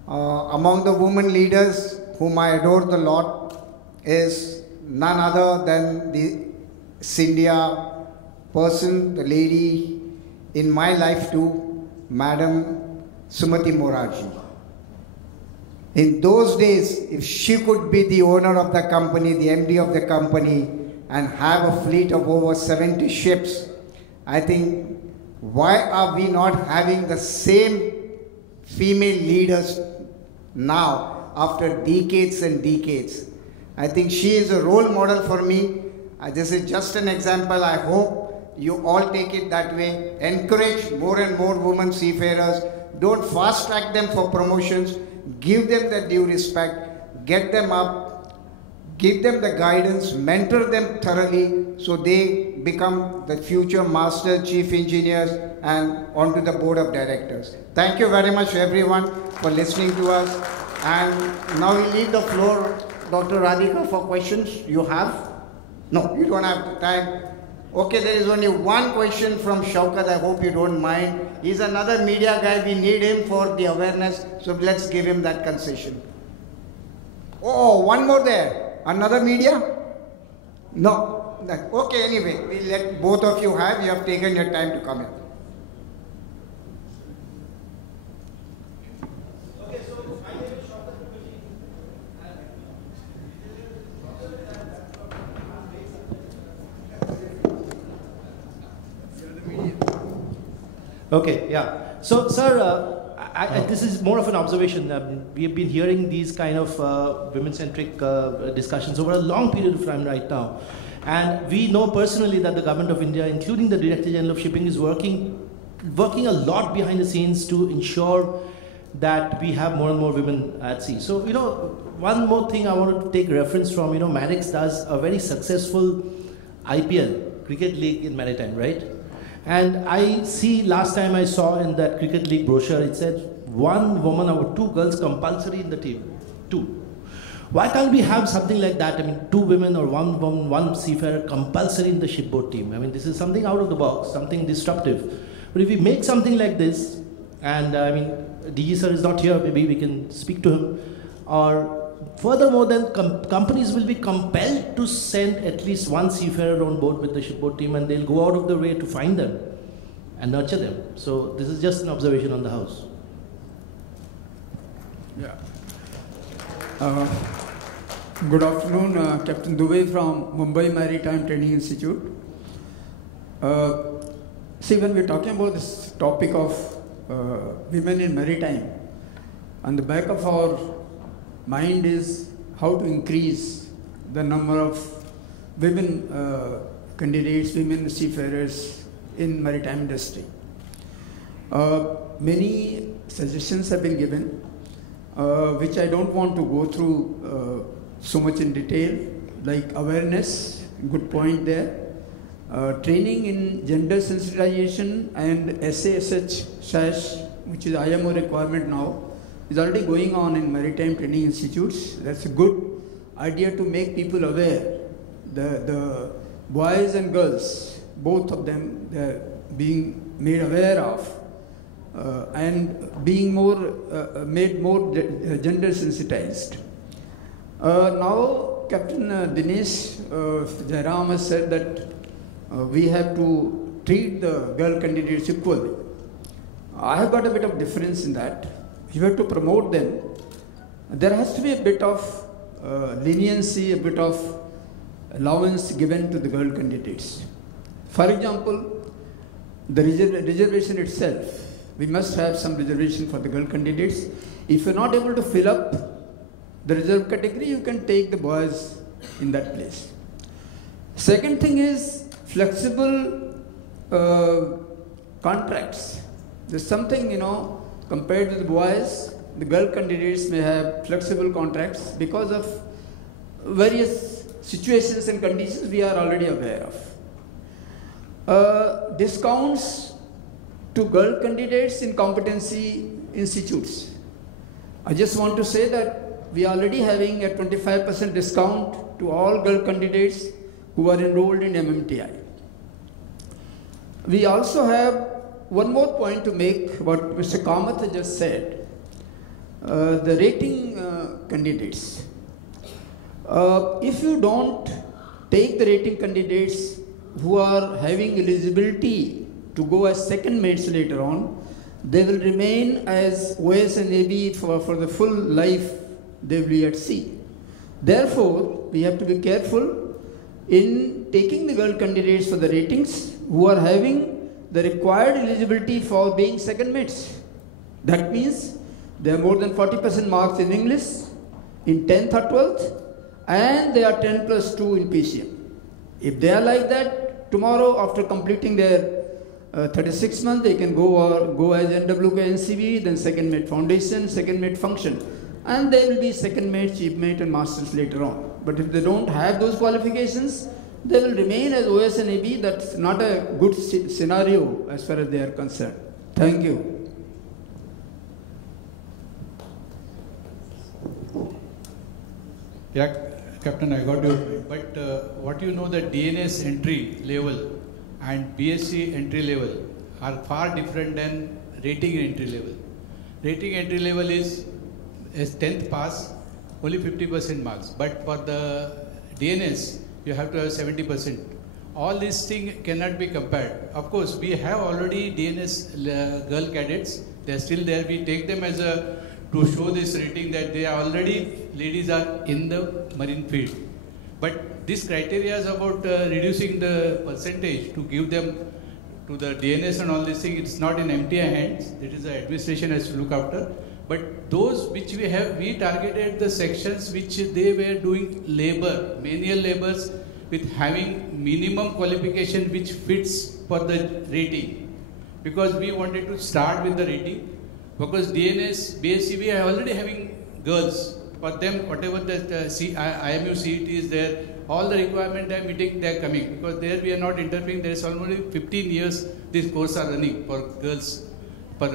Among the women leaders whom I adore the lot is none other than the Scindia person, the lady in my life too, Madam Sumati Morarji. In those days, if she could be the owner of the company, the MD of the company, and have a fleet of over 70 ships, I think, why are we not having the same female leaders now after decades and decades? I think she is a role model for me. This is just an example. I hope you all take it that way. Encourage more and more women seafarers. Don't fast track them for promotions. Give them the due respect. Get them up. Give them the guidance. Mentor them thoroughly so they become the future master chief engineers and onto the board of directors. Thank you very much everyone for listening to us. And now we leave the floor, Dr. Radhika, for questions you have. No, you don't have time. Okay, there is only one question from Shaukat. I hope you don't mind. He's another media guy. We need him for the awareness. So let's give him that concession. Oh, one more there. Another media? No. Okay, anyway, we'll let both of you have. You have taken your time to come in. Okay, yeah. So, sir, this is more of an observation. We have been hearing these kind of women-centric discussions over a long period of time right now. And we know personally that the government of India, including the Director General of Shipping, is working a lot behind the scenes to ensure that we have more and more women at sea. So, one more thing I want to take reference from, Maritime does a very successful IPL, Cricket League in Maritime, right? And I see last time I saw in that cricket league brochure, it said 1 woman or 2 girls compulsory in the team. 2. Why can't we have something like that? I mean, 2 women or 1 woman, 1 seafarer compulsory in the shipboard team. I mean, this is something out of the box, something disruptive. But if we make something like this, and I mean, DG sir is not here, maybe we can speak to him. Or furthermore, then companies will be compelled to send at least 1 seafarer on board with the shipboard team, and they'll go out of their way to find them and nurture them. So this is just an observation on the house. Yeah. Good afternoon, Captain Dubey from Mumbai Maritime Training Institute. See, when we're talking about this topic of women in maritime, on the back of our mind is how to increase the number of women candidates, women seafarers in maritime industry. Many suggestions have been given, which I don't want to go through so much in detail, like awareness, good point there. Training in gender sensitization and SASH, which is IMO requirement now, is already going on in maritime training institutes. That's a good idea to make people aware. The boys and girls, both of them, they're being made aware of and being made more gender sensitized. Now, Captain Dinesh Jairam has said that we have to treat the girl candidates equally. I have got a bit of difference in that. You have to promote them. There has to be a bit of leniency, a bit of allowance given to the girl candidates. For example, the reservation itself. We must have some reservation for the girl candidates. If you're not able to fill up the reserve category, you can take the boys in that place. Second thing is flexible contracts. There's something, compared to the boys, the girl candidates may have flexible contracts because of various situations and conditions we are already aware of. Discounts to girl candidates in competency institutes. I just want to say that we are already having a 25% discount to all girl candidates who are enrolled in MMTI. We also have one more point to make, what Mr. Kamath has just said. The rating candidates. If you don't take the rating candidates who are having eligibility to go as second mates later on, they will remain as OS and AB for the full life they will be at sea. Therefore, we have to be careful in taking the girl candidates for the ratings who are having the required eligibility for being second mates. That means they are more than 40% marks in English, in 10th or 12th, and they are 10 plus 2 in PCM. If they are like that, tomorrow after completing their 36 months, they can go as NWK NCB, then second mate foundation, second mate function, and they will be second mate, chief mate, and masters later on. But if they don't have those qualifications, they will remain as OS and AB. That's not a good scenario as far as they are concerned. Thank you. Yeah, Captain, I got you. But what you know, that DNS entry level and BSc entry level are far different than rating entry level. Rating entry level is 10th pass, only 50% marks. But for the DNS, you have to have 70%. All these things cannot be compared. Of course, we have already DNS girl cadets. They are still there. We take them as to show this rating that they are already, ladies are in the marine field. But this criteria is about reducing the percentage to give them to the DNS and all these things. It's not in MTI hands. It is the administration has to look after. But those which we have, we targeted the sections which they were doing labor, manual labors with having minimum qualification which fits for the rating. Because we wanted to start with the rating. Because DNS, BSc, we are already having girls For them, whatever the IMU CET is there, all the requirement they are meeting, they are coming. Because there we are not interfering. There is almost 15 years this course are running for girls, for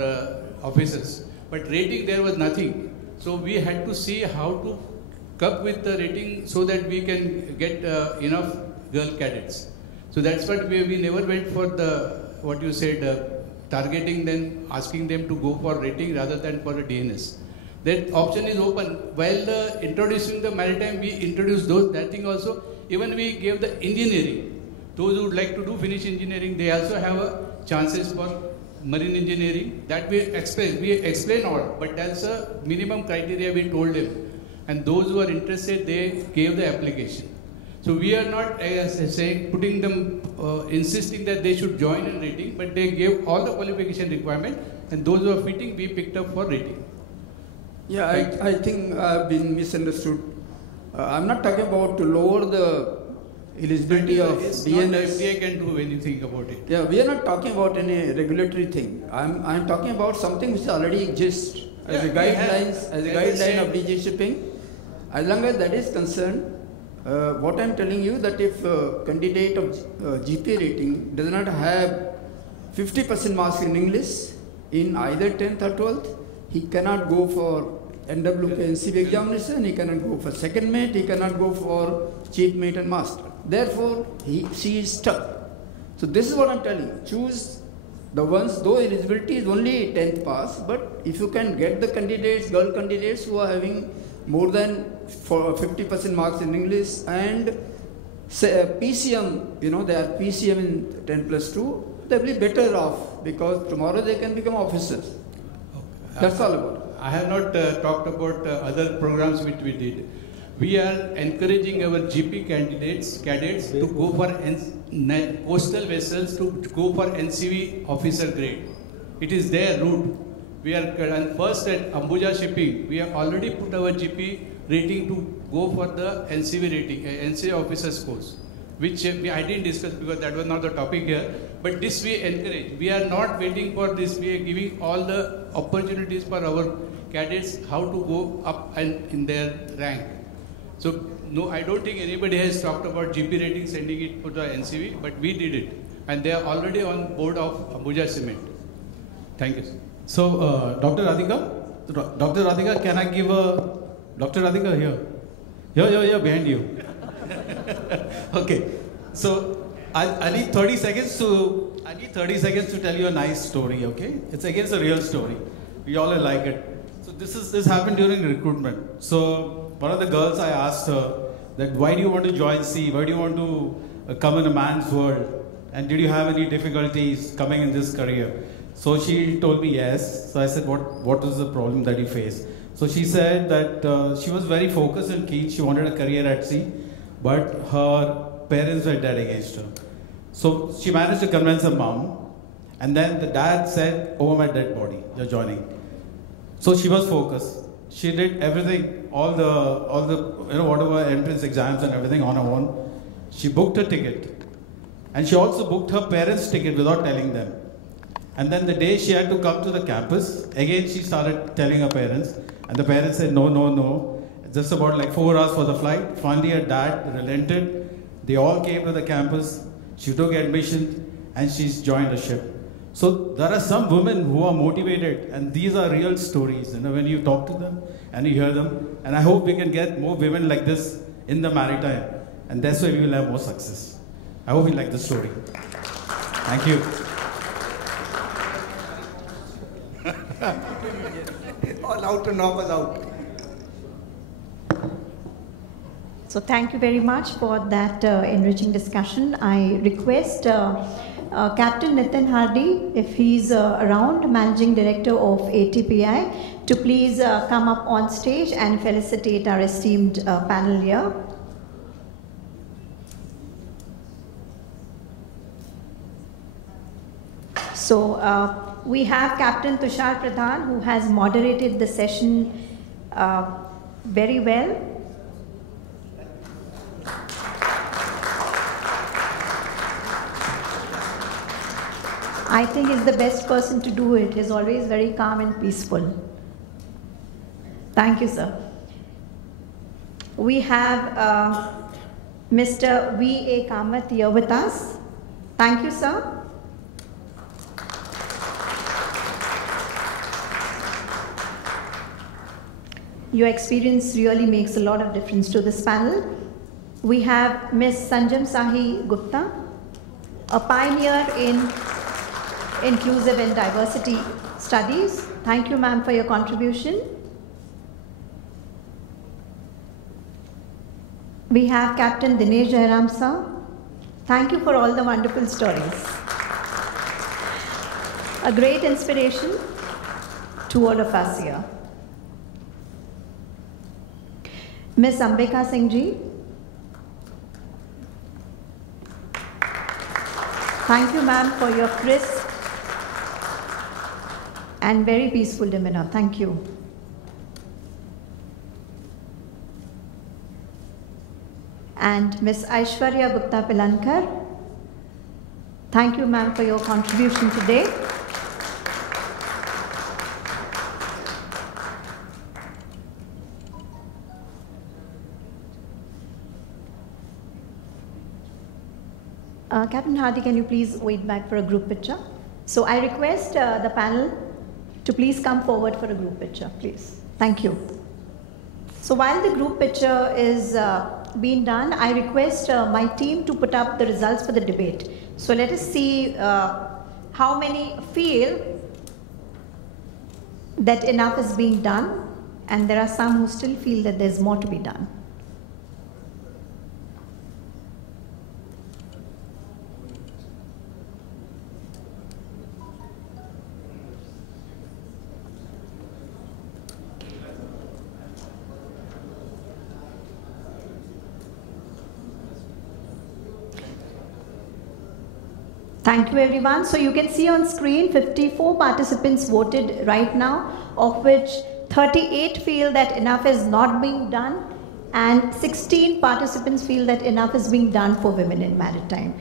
officers. But rating there was nothing. So we had to see how to cope with the rating so that we can get enough girl cadets. So that's what we never went for the, what you said, targeting them, asking them to go for rating rather than for a DNS. That option is open. While introducing the maritime, we introduced that thing also. Even we gave the engineering. Those who would like to do finish engineering, they also have chances for marine engineering. That we explain all, but that's a minimum criteria we told them. And those who are interested, they gave the application. So we are not saying, putting them, insisting that they should join in rating, but they gave all the qualification requirement, and those who are fitting, we picked up for rating. Yeah, I think I've been misunderstood. I'm not talking about to lower the eligibility of DNS. FDA can do anything about it. Yeah, we are not talking about any regulatory thing. I'm talking about something which already exists as a guideline of DG shipping. As long as that is concerned, what I'm telling you that if a candidate of GP rating does not have 50% marks in English in either 10th or 12th, he cannot go for NWK NCB examination, he cannot go for second mate, he cannot go for chief mate and master. Therefore, she is stuck. So this is what I'm telling you. Choose the ones, though eligibility is only 10th pass, but if you can get the candidates, girl candidates who are having more than 50% marks in English and say PCM, they are PCM in 10+2, they will be better off because tomorrow they can become officers. That's all about it. I have not talked about other programs which we did. We are encouraging our GP cadets to go for coastal vessels to go for NCV officer grade. It is their route. We are first at Ambuja Shipping. We have already put our GP rating to go for the NCV rating, NCV officers course, which I didn't discuss because that was not the topic here. But this we encourage. We are not waiting for this. We are giving all the opportunities for our cadets how to go up and in their rank. So no, I don't think anybody has talked about GP rating sending it to the NCV, but we did it, and they are already on board of Ambuja Cement. Thank you, sir. So, Dr. Radhika, can I give a Dr. Radhika here? Here, behind you. Okay. So I need 30 seconds to tell you a nice story. Okay, it's against a real story. We all like it. So this happened during recruitment. So one of the girls, I asked her that why do you want to join C? Why do you want to come in a man's world? And did you have any difficulties coming in this career? So she told me yes. So I said, what is the problem that you face? So she said that she was very focused and keen. She wanted a career at sea, but her parents were dead against her. So she managed to convince her mom, and then the dad said, "Over my dead body, you're joining." So she was focused. She did everything, all the whatever entrance exams and everything on her own. She booked her ticket, and she also booked her parents' ticket without telling them. And then the day she had to come to the campus, again she started telling her parents, and the parents said, no. Just about like 4 hours for the flight. Finally her dad relented. They all came to the campus. She took admission and she's joined the ship. So there are some women who are motivated, and these are real stories. When you talk to them and you hear them, and I hope we can get more women like this in the maritime, and that's why we will have more success. I hope you like the story. Thank you. All out and knock us out. So thank you very much for that enriching discussion. I request Captain Nitin Hardy, if he's around, Managing Director of ATPI, to please come up on stage and felicitate our esteemed panel here. So we have Captain Tushar Pradhan, who has moderated the session very well. I think he's the best person to do it. He's always very calm and peaceful. Thank you, sir. We have Mr. V.A. Kamath here with us. Thank you, sir. Your experience really makes a lot of difference to this panel. We have Ms. Sanjam Sahi Gupta, a pioneer in inclusive and diversity studies. Thank you, ma'am, for your contribution. We have Captain Dinesh Jairam, sir. Thank you for all the wonderful stories. A great inspiration to all of us here. Ms. Ambika Singh ji. Thank you, ma'am, for your crisp and very peaceful demeanor. Thank you. And Ms. Aishwarya Gupta Pilankar. Thank you, ma'am, for your contribution today. Captain Hardy, can you please wait back for a group picture? So I request the panel to please come forward for a group picture, please. Thank you. So while the group picture is being done, I request my team to put up the results for the debate. So let us see how many feel that enough is being done, and there are some who still feel that there's more to be done. Thank you, everyone. So you can see on screen 54 participants voted right now, of which 38 feel that enough is not being done, and 16 participants feel that enough is being done for women in maritime.